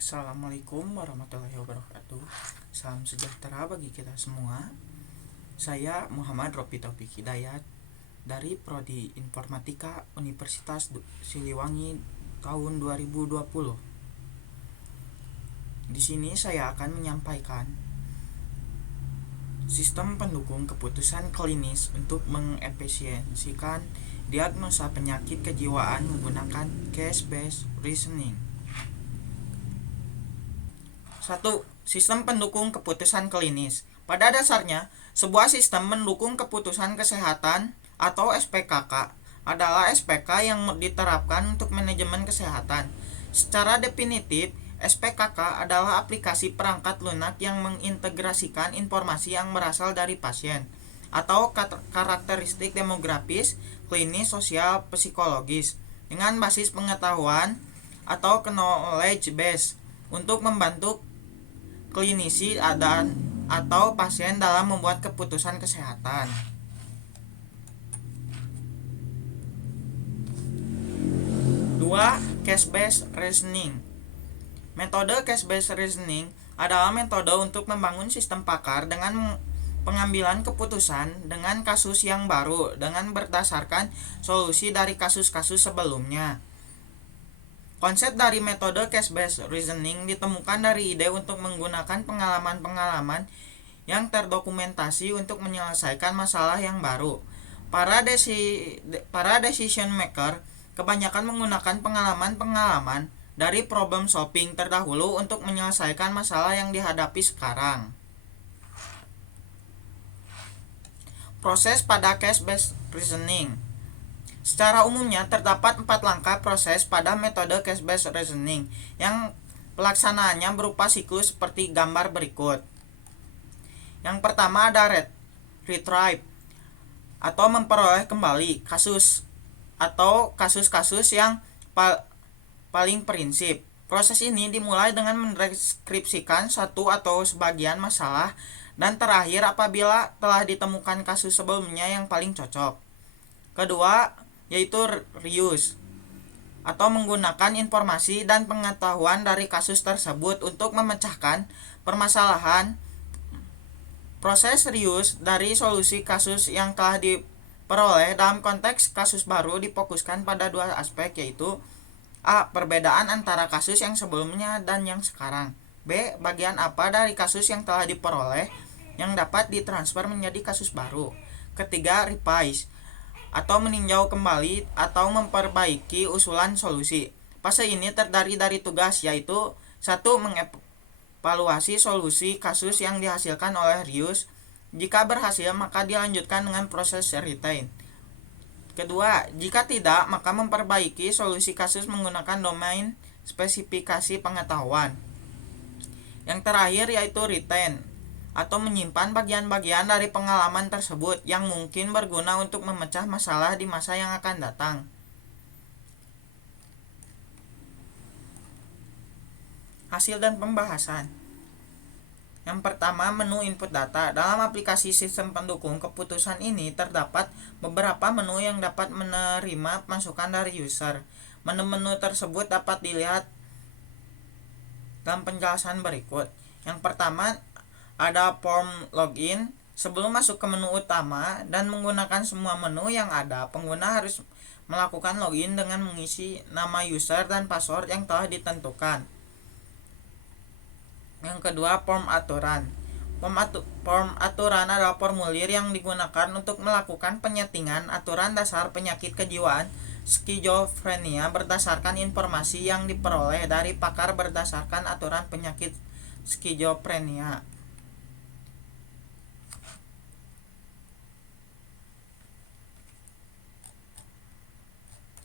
Assalamualaikum warahmatullahi wabarakatuh. Salam sejahtera bagi kita semua. Saya Muhammad Ropi Taufik Hidayat dari Prodi Informatika Universitas Siliwangi tahun 2020. Di sini saya akan menyampaikan sistem pendukung keputusan klinis untuk mengefisiensikan diagnosa penyakit kejiwaan menggunakan case-based reasoning. 1. Sistem pendukung keputusan klinis. Pada dasarnya, sebuah sistem mendukung keputusan kesehatan atau SPKK adalah SPK yang diterapkan untuk manajemen kesehatan. Secara definitif, SPKK adalah aplikasi perangkat lunak yang mengintegrasikan informasi yang berasal dari pasien atau karakteristik demografis, klinis, sosial, psikologis dengan basis pengetahuan atau knowledge base untuk membantu klinisi dan atau pasien dalam membuat keputusan kesehatan. 2. Case-based reasoning. Metode case-based reasoning adalah metode untuk membangun sistem pakar dengan pengambilan keputusan dengan kasus yang baru dengan berdasarkan solusi dari kasus-kasus sebelumnya. Konsep dari metode case-based reasoning ditemukan dari ide untuk menggunakan pengalaman-pengalaman yang terdokumentasi untuk menyelesaikan masalah yang baru. Para decision maker kebanyakan menggunakan pengalaman-pengalaman dari problem solving terdahulu untuk menyelesaikan masalah yang dihadapi sekarang. Proses pada case-based reasoning. Secara umumnya terdapat 4 langkah proses pada metode case-based reasoning yang pelaksanaannya berupa siklus seperti gambar berikut. Yang pertama ada retrieve atau memperoleh kembali kasus atau kasus-kasus yang paling prinsip. Proses ini dimulai dengan mendeskripsikan satu atau sebagian masalah dan terakhir apabila telah ditemukan kasus sebelumnya yang paling cocok. Kedua, yaitu reuse atau menggunakan informasi dan pengetahuan dari kasus tersebut untuk memecahkan permasalahan. Proses reuse dari solusi kasus yang telah diperoleh dalam konteks kasus baru difokuskan pada 2 aspek, yaitu A. Perbedaan antara kasus yang sebelumnya dan yang sekarang. B. Bagian apa dari kasus yang telah diperoleh yang dapat ditransfer menjadi kasus baru. Ketiga, revise atau meninjau kembali atau memperbaiki usulan solusi. Fase ini terdiri dari tugas, yaitu 1. Mengevaluasi solusi kasus yang dihasilkan oleh reuse. Jika berhasil, maka dilanjutkan dengan proses retain. Kedua, jika tidak, maka memperbaiki solusi kasus menggunakan domain spesifikasi pengetahuan. Yang terakhir yaitu retain atau menyimpan bagian-bagian dari pengalaman tersebut yang mungkin berguna untuk memecah masalah di masa yang akan datang. Hasil dan pembahasan. Yang pertama, menu input data. Dalam aplikasi sistem pendukung keputusan ini terdapat beberapa menu yang dapat menerima masukan dari user. Menu-menu tersebut dapat dilihat dalam penjelasan berikut. Yang pertama, ada form login. Sebelum masuk ke menu utama dan menggunakan semua menu yang ada, pengguna harus melakukan login dengan mengisi nama user dan password yang telah ditentukan. Yang kedua, form aturan. Form aturan adalah formulir yang digunakan untuk melakukan penyetingan aturan dasar penyakit kejiwaan skizofrenia berdasarkan informasi yang diperoleh dari pakar berdasarkan aturan penyakit skizofrenia.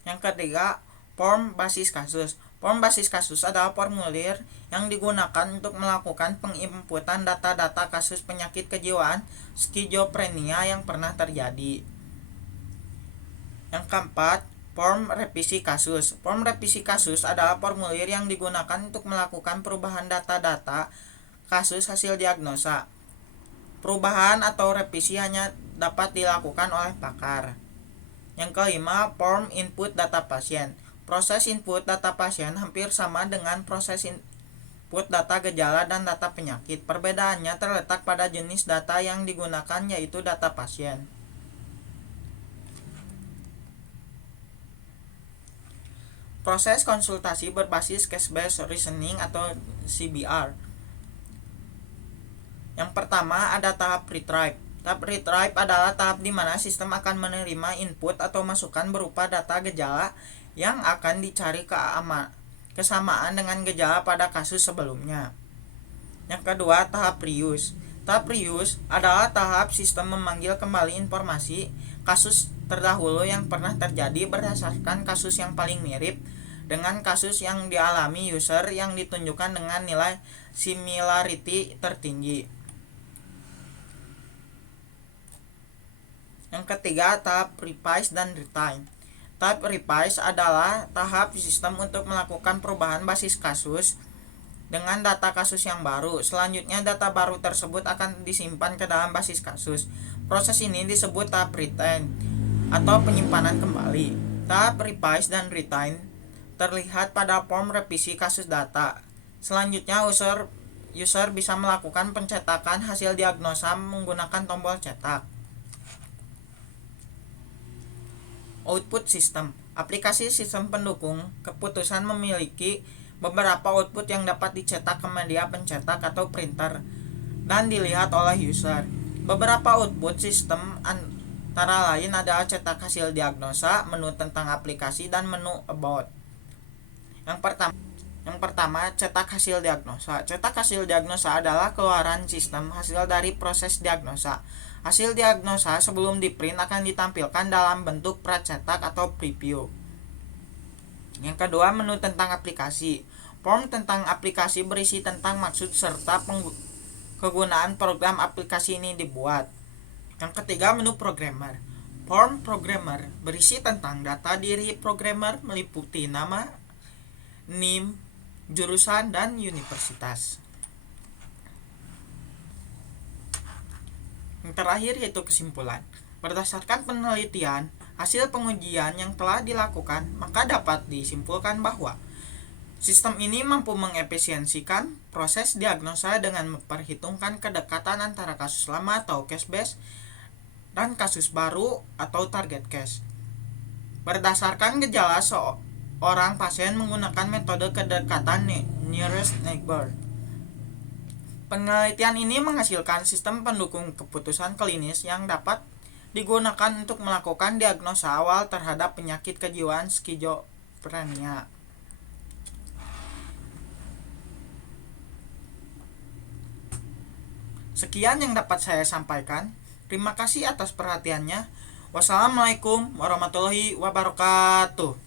Yang ketiga, form basis kasus. Form basis kasus adalah formulir yang digunakan untuk melakukan penginputan data-data kasus penyakit kejiwaan skizofrenia yang pernah terjadi. Yang keempat, form revisi kasus. Form revisi kasus adalah formulir yang digunakan untuk melakukan perubahan data-data kasus hasil diagnosa. Perubahan atau revisi hanya dapat dilakukan oleh pakar. Yang kelima, form input data pasien. Proses input data pasien hampir sama dengan proses input data gejala dan data penyakit. Perbedaannya terletak pada jenis data yang digunakan, yaitu data pasien. Proses konsultasi berbasis case-based reasoning atau CBR. Yang pertama ada tahap retrieve. Tahap retrieve adalah tahap di mana sistem akan menerima input atau masukan berupa data gejala yang akan dicari kesamaan dengan gejala pada kasus sebelumnya. Yang kedua, tahap reuse. Tahap reuse adalah tahap sistem memanggil kembali informasi kasus terdahulu yang pernah terjadi berdasarkan kasus yang paling mirip dengan kasus yang dialami user yang ditunjukkan dengan nilai similarity tertinggi. Yang ketiga, tahap revise dan retain. Tahap revise adalah tahap sistem untuk melakukan perubahan basis kasus dengan data kasus yang baru. Selanjutnya, data baru tersebut akan disimpan ke dalam basis kasus. Proses ini disebut tahap retain atau penyimpanan kembali. Tahap revise dan retain terlihat pada form revisi kasus data. Selanjutnya, user bisa melakukan pencetakan hasil diagnosa menggunakan tombol cetak. Output system. Aplikasi sistem pendukung keputusan memiliki beberapa output yang dapat dicetak ke media pencetak atau printer dan dilihat oleh user. Beberapa output sistem antara lain adalah cetak hasil diagnosa, menu tentang aplikasi, dan menu about. Yang pertama, cetak hasil diagnosa. Cetak hasil diagnosa adalah keluaran sistem hasil dari proses diagnosa. Hasil diagnosa sebelum diprint akan ditampilkan dalam bentuk pracetak atau preview. Yang kedua, menu tentang aplikasi. Form tentang aplikasi berisi tentang maksud serta kegunaan program aplikasi ini dibuat. Yang ketiga, menu programmer. Form programmer berisi tentang data diri programmer meliputi nama, NIM, jurusan, dan universitas. Yang terakhir yaitu kesimpulan. Berdasarkan penelitian, hasil pengujian yang telah dilakukan, maka dapat disimpulkan bahwa sistem ini mampu mengefisiensikan proses diagnosa dengan memperhitungkan kedekatan antara kasus lama atau case base dan kasus baru atau target case. Berdasarkan gejala seorang pasien menggunakan metode kedekatan nearest neighbor. Penelitian ini menghasilkan sistem pendukung keputusan klinis yang dapat digunakan untuk melakukan diagnosa awal terhadap penyakit kejiwaan skizofrenia. Sekian yang dapat saya sampaikan. Terima kasih atas perhatiannya. Wassalamualaikum warahmatullahi wabarakatuh.